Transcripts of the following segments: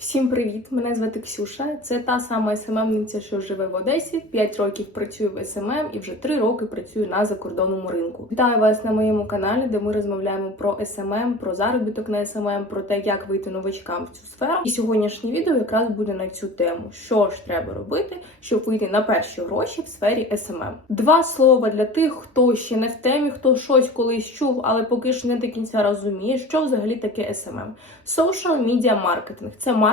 Всім привіт! Мене звати Ксюша. Це та сама СММниця, що живе в Одесі. 5 років працюю в СММ і вже 3 роки працюю на закордонному ринку. Вітаю вас на моєму каналі, де ми розмовляємо про СММ, про заробіток на СММ, про те, як вийти новачкам в цю сферу. І сьогоднішнє відео якраз буде на цю тему: що ж треба робити, щоб вийти на перші гроші в сфері СММ. Два слова для тих, хто ще не в темі, хто щось колись чув, але поки що не до кінця розуміє, що взагалі таке SMM. Social Media Marketing – це маркетинг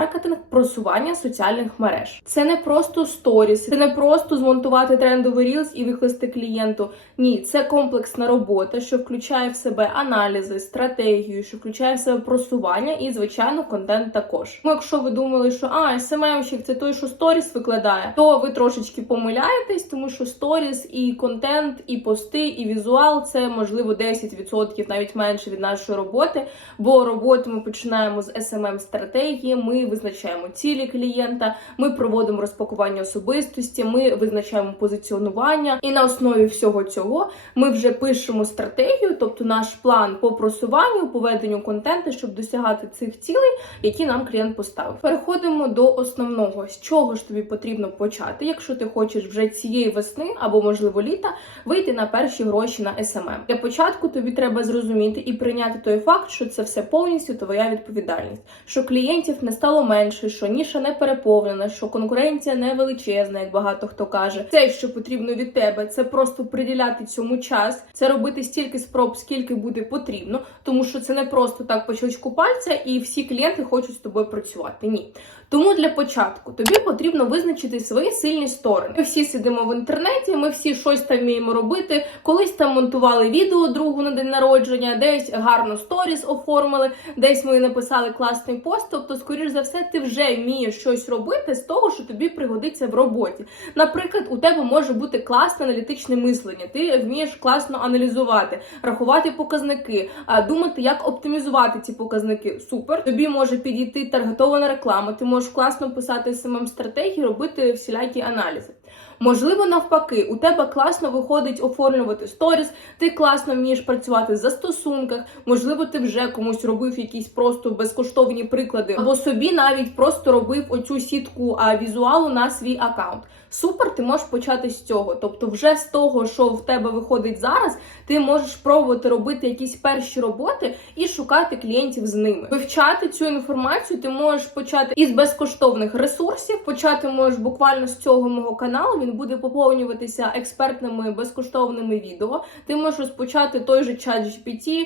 просування соціальних мереж. Це не просто сторіс, це не просто змонтувати трендовий рілз і викласти клієнту. Ні, це комплексна робота, що включає в себе аналізи, стратегію, що включає в себе просування і, звичайно, контент також. Ну, якщо ви думали, що а СММщик це той, що сторіс викладає, то ви трошечки помиляєтесь, тому що сторіс і контент, і пости, і візуал це можливо 10%, навіть менше від нашої роботи. Бо роботу ми починаємо з smm стратегії. Ми визначаємо цілі клієнта, ми проводимо розпакування особистості, ми визначаємо позиціонування, і на основі всього цього ми вже пишемо стратегію, тобто наш план по просуванню, по веденню контенту, щоб досягати цих цілей, які нам клієнт поставив. Переходимо до основного, з чого ж тобі потрібно почати, якщо ти хочеш вже цієї весни або можливо літа вийти на перші гроші на SMM. Для початку тобі треба зрозуміти і прийняти той факт, що це все повністю твоя відповідальність, що клієнтів не стало менше, що ніша не переповнена, що конкуренція не величезна, як багато хто каже. Це, що потрібно від тебе, це просто приділяти цьому час, це робити стільки спроб, скільки буде потрібно, тому що це не просто так по щелчку пальця, і всі клієнти хочуть з тобою працювати. Ні. Тому для початку тобі потрібно визначити свої сильні сторони. Ми всі сидимо в інтернеті, ми всі щось там вміємо робити. Колись там монтували відео другу на день народження, десь гарно сторіс оформили, десь ми написали класний пост. Тобто, скоріш за все, ти вже вмієш щось робити з того, що тобі пригодиться в роботі. Наприклад, у тебе може бути класне аналітичне мислення. Ти вмієш класно аналізувати, рахувати показники, думати, як оптимізувати ці показники. Супер. Тобі може підійти таргетована реклама. Ти можеш класно писати самим стратегії, робити всілякі аналізи. Можливо, навпаки, у тебе класно виходить оформлювати сторіс, ти класно вмієш працювати в застосунках, можливо, ти вже комусь робив якісь просто безкоштовні приклади, або собі навіть просто робив оцю сітку а, візуалу на свій аккаунт. Супер, ти можеш почати з цього. Тобто, вже з того, що в тебе виходить зараз, ти можеш пробувати робити якісь перші роботи і шукати клієнтів з ними. Вивчати цю інформацію ти можеш почати із безкоштовних ресурсів. Почати можеш буквально з цього мого каналу. Він буде поповнюватися експертними безкоштовними відео. Ти можеш розпочати той же чат GPT,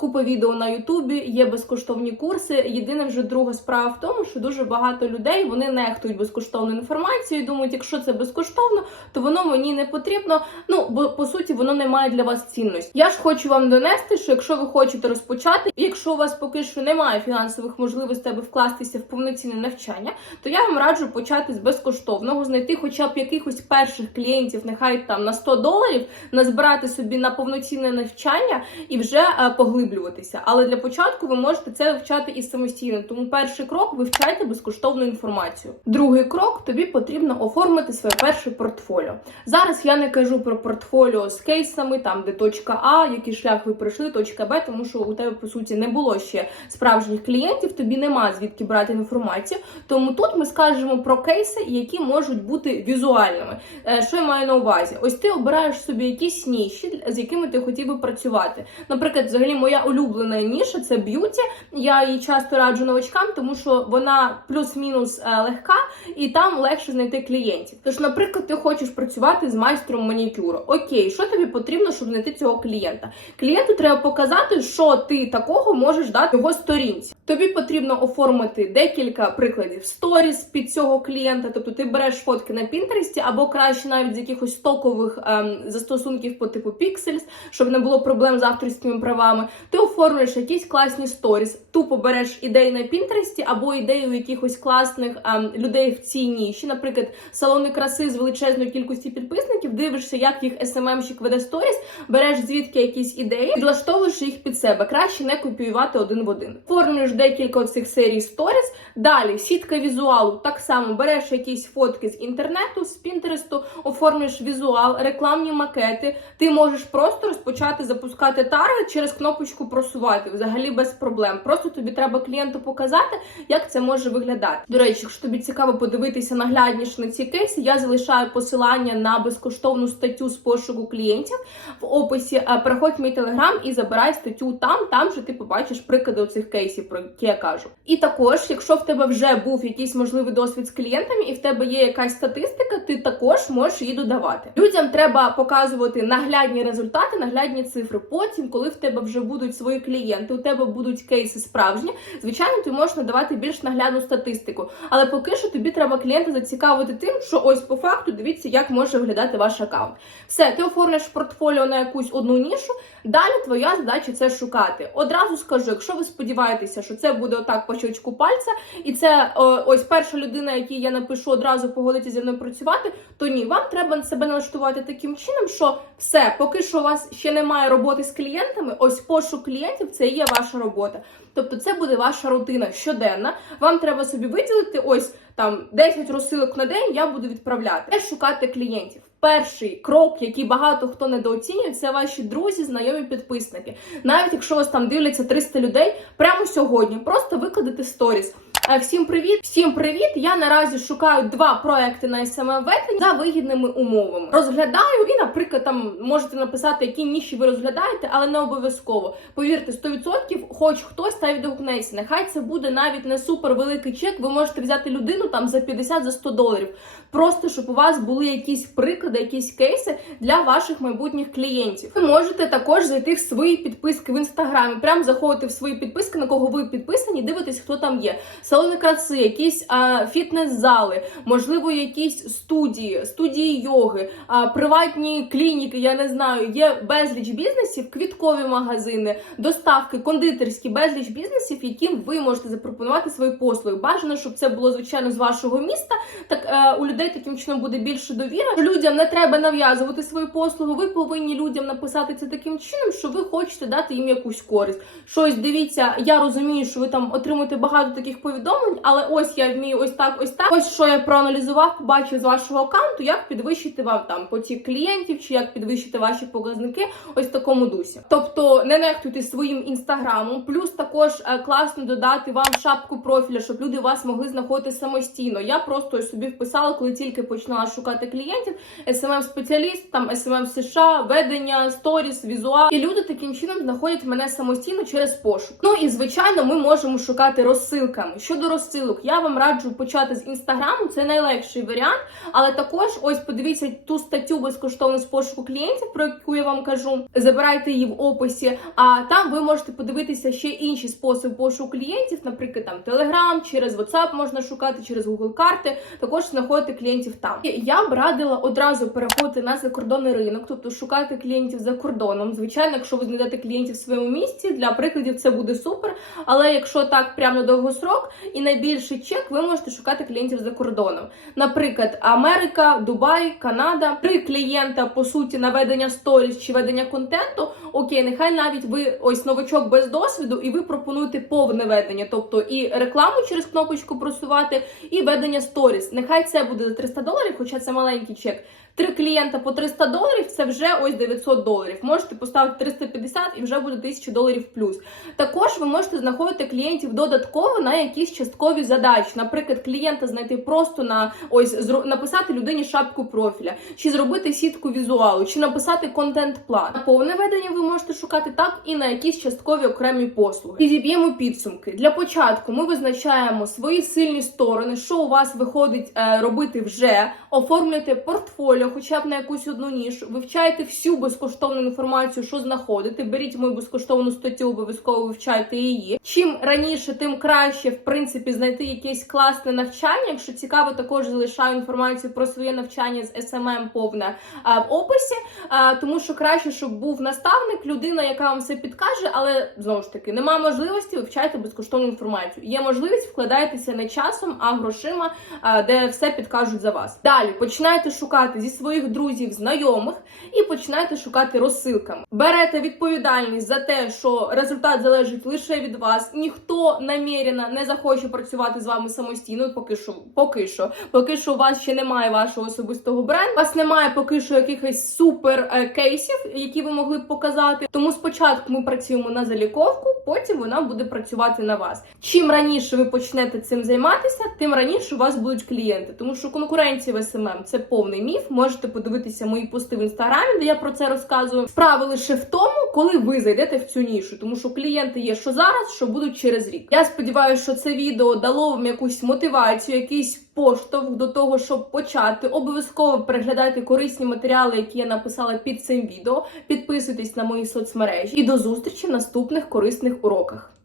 купа відео на Ютубі, є безкоштовні курси. Єдине вже друга справа в тому, що дуже багато людей вони нехтують безкоштовною інформацією. і Думають, якщо це безкоштовно, то воно мені не потрібно. Ну бо по суті воно не має для вас цінності. Я ж хочу вам донести, що якщо ви хочете розпочати, якщо у вас поки що немає фінансових можливостей, аби вкластися в повноцінне навчання, то я вам раджу почати з безкоштовного, знайти хоча б якихось перших клієнтів, нехай там на 100 доларів, назбирати собі на повноцінне навчання і вже е, поглиблюватися. Але для початку ви можете це вивчати і самостійно. Тому перший крок вивчайте безкоштовну інформацію. Другий крок тобі потрібно оформити своє перше портфоліо. Зараз я не кажу про портфоліо з кейсами, там де точка А, який шлях ви пройшли, точка Б, тому що у тебе по суті не було ще справжніх клієнтів, тобі нема звідки брати інформацію. Тому тут ми скажемо про кейси, які можуть бути візуальними. Е, Що я маю на увазі? Ось ти обираєш собі якісь ніші, з якими ти хотів би працювати. Наприклад, взагалі моя улюблена ніша це б'юті. Я її часто раджу новачкам, тому що вона плюс-мінус е, легка і там легше знайти клієнтів. Тож, наприклад, ти хочеш працювати з майстром манікюру. Окей, що тобі потрібно, щоб знайти цього клієнта? Клієнту треба показати, що ти такого можеш дати його сторінці. Тобі потрібно оформити декілька прикладів сторіс під цього клієнта. Тобто ти береш фотки на Пінтересті або краще навіть з якихось стокових ем, застосунків по типу Pixels, щоб не було проблем з авторськими правами. Ти оформлюєш якісь класні сторіс, тупо береш ідеї на Пінтересті або ідеї у якихось класних ем, людей в цій ніші, наприклад, салон салони краси з величезної кількості підписників, дивишся, як їх СММщик веде сторіс, береш звідки якісь ідеї, підлаштовуєш їх під себе. Краще не копіювати один в один. Оформлюєш декілька цих серій сторіс. Далі сітка візуалу. Так само береш якісь фотки з інтернету, з Пінтересту, оформлюєш візуал, рекламні макети. Ти можеш просто розпочати запускати таргет через кнопочку просувати. Взагалі без проблем. Просто тобі треба клієнту показати, як це може виглядати. До речі, якщо тобі цікаво подивитися наглядніше на ці кейси, я залишаю посилання на безкоштовну статтю з пошуку клієнтів в описі. Е, Переходь в мій телеграм і забирай статтю там. Там же ти побачиш приклади цих кейсів, про які я кажу. І також, якщо в тебе вже був якийсь можливий досвід з клієнтами, і в тебе є якась статистика, ти також можеш її додавати. Людям треба показувати наглядні результати, наглядні цифри. Потім, коли в тебе вже будуть свої клієнти, у тебе будуть кейси справжні. Звичайно, ти можеш надавати більш наглядну статистику. Але поки що тобі треба клієнта зацікавити тим, що ось по факту дивіться, як може виглядати ваш аккаунт. Все, ти оформиш портфоліо на якусь одну нішу. Далі твоя задача це шукати. Одразу скажу, якщо ви сподіваєтеся, що це буде отак по щелчку пальця, і це о, ось перша людина, якій я напишу, одразу погодиться зі мною працювати, то ні, вам треба себе налаштувати таким чином, що все, поки що у вас ще немає роботи з клієнтами, ось пошук клієнтів це є ваша робота. Тобто це буде ваша рутина щоденна. Вам треба собі виділити ось там 10 розсилок на день. Я буду відправляти. Де шукати клієнтів. Перший крок, який багато хто недооцінює, це ваші друзі, знайомі підписники. Навіть якщо вас там дивляться 300 людей, прямо сьогодні просто викладете сторіс. Всім привіт! Всім привіт! Я наразі шукаю два проекти на SMM ведення за вигідними умовами. Розглядаю і, наприклад, там можете написати, які ніші ви розглядаєте, але не обов'язково. Повірте, 100% хоч хтось та відгукнеться. Нехай це буде навіть не супер великий чек. Ви можете взяти людину там за 50 за 100 доларів. Просто щоб у вас були якісь приклади, якісь кейси для ваших майбутніх клієнтів. Ви можете також зайти в свої підписки в інстаграмі. Прям заходити в свої підписки, на кого ви підписані, дивитесь, хто там є. Салони краси, якісь а, фітнес-зали, можливо, якісь студії, студії йоги, а, приватні клініки. Я не знаю, є безліч бізнесів, квіткові магазини, доставки, кондитерські, безліч бізнесів, яким ви можете запропонувати свої послуги. Бажано, щоб це було звичайно з вашого міста. Так е, у людей таким чином буде більше довіра. Людям не треба нав'язувати свою послугу. Ви повинні людям написати це таким чином, що ви хочете дати їм якусь користь. Щось дивіться, я розумію, що ви там отримуєте багато таких повідомлень, але ось я вмію ось так, ось так. Ось що я проаналізував, побачив з вашого аккаунту, як підвищити вам там потік клієнтів, чи як підвищити ваші показники, ось в такому дусі. Тобто не нехтуйте своїм інстаграмом, плюс також е, класно додати вам шапку профіля, щоб люди вас могли знаходити самостійно. Я просто собі вписала, коли тільки починала шукати клієнтів, smm спеціаліст, там SMM США, ведення, сторіс, візуал. І люди таким чином знаходять мене самостійно через пошук. Ну і звичайно, ми можемо шукати розсилками. Щодо розсилок, я вам раджу почати з інстаграму, це найлегший варіант. Але також ось подивіться ту статтю безкоштовно з пошуку клієнтів, про яку я вам кажу. Забирайте її в описі. А там ви можете подивитися ще інші способи пошуку клієнтів, наприклад, там Telegram, через WhatsApp можна шукати, через Google карти. Також знаходити клієнтів там. Я б радила одразу переходити на закордонний ринок, тобто шукати клієнтів за кордоном. Звичайно, якщо ви знайдете клієнтів в своєму місці, для прикладів це буде супер. Але якщо так прямо на довгосрок і найбільший чек, ви можете шукати клієнтів за кордоном. Наприклад, Америка, Дубай, Канада, три клієнта по суті на ведення сторіс чи ведення контенту. Окей, нехай навіть ви ось новачок без досвіду, і ви пропонуєте повне ведення, тобто і рекламу через кнопочку просувати, і ведення сторіс. Нехай це буде за 300 доларів, хоча це маленький чек. Три клієнта по 300 доларів це вже ось 900 доларів. Можете поставити 350 і вже буде 1000 доларів плюс. Також ви можете знаходити клієнтів додатково на якісь часткові задачі. Наприклад, клієнта знайти просто на ось написати людині шапку профіля, чи зробити сітку візуалу, чи написати контент-план. На повне ведення ви можете шукати так і на якісь часткові окремі послуги. Підіб'ємо підсумки. Для початку ми визначаємо свої сильні сторони, що у вас виходить е, робити вже, оформлюєте портфоліо, хоча б на якусь одну нішу, вивчайте всю безкоштовну інформацію, що знаходите. Беріть мою безкоштовну статтю, обов'язково вивчайте її. Чим раніше, тим краще, в принципі, знайти якесь класне навчання. Якщо цікаво, також залишаю інформацію про своє навчання з SMM повне а, в описі. А, тому що краще, щоб був наставник, людина, яка вам все підкаже, але знову ж таки нема можливості вивчайте безкоштовну інформацію. Є можливість вкладайтеся не часом, а грошима, а, де все підкажуть за вас. Далі починайте шукати зі своїх друзів, знайомих і починайте шукати розсилками. Берете відповідальність за те, що результат залежить лише від вас. Ніхто намірено не захоче працювати з вами самостійно. Поки що, поки що, поки що у вас ще немає вашого особистого бренду. У вас немає поки що якихось супер е, кейсів, які ви могли б показати. Тому спочатку ми працюємо на заліковку, потім вона буде працювати на вас. Чим раніше ви почнете цим займатися, тим раніше у вас будуть клієнти, тому що конкуренція в СММ це повний міф. Можете подивитися мої пости в інстаграмі, де я про це розказую. Справа лише в тому, коли ви зайдете в цю нішу, тому що клієнти є що зараз, що будуть через рік. Я сподіваюся, що це відео дало вам якусь мотивацію, якийсь поштовх до того, щоб почати. Обов'язково переглядайте корисні матеріали, які я написала під цим відео. Підписуйтесь на мої соцмережі і до зустрічі в наступних корисних уроках.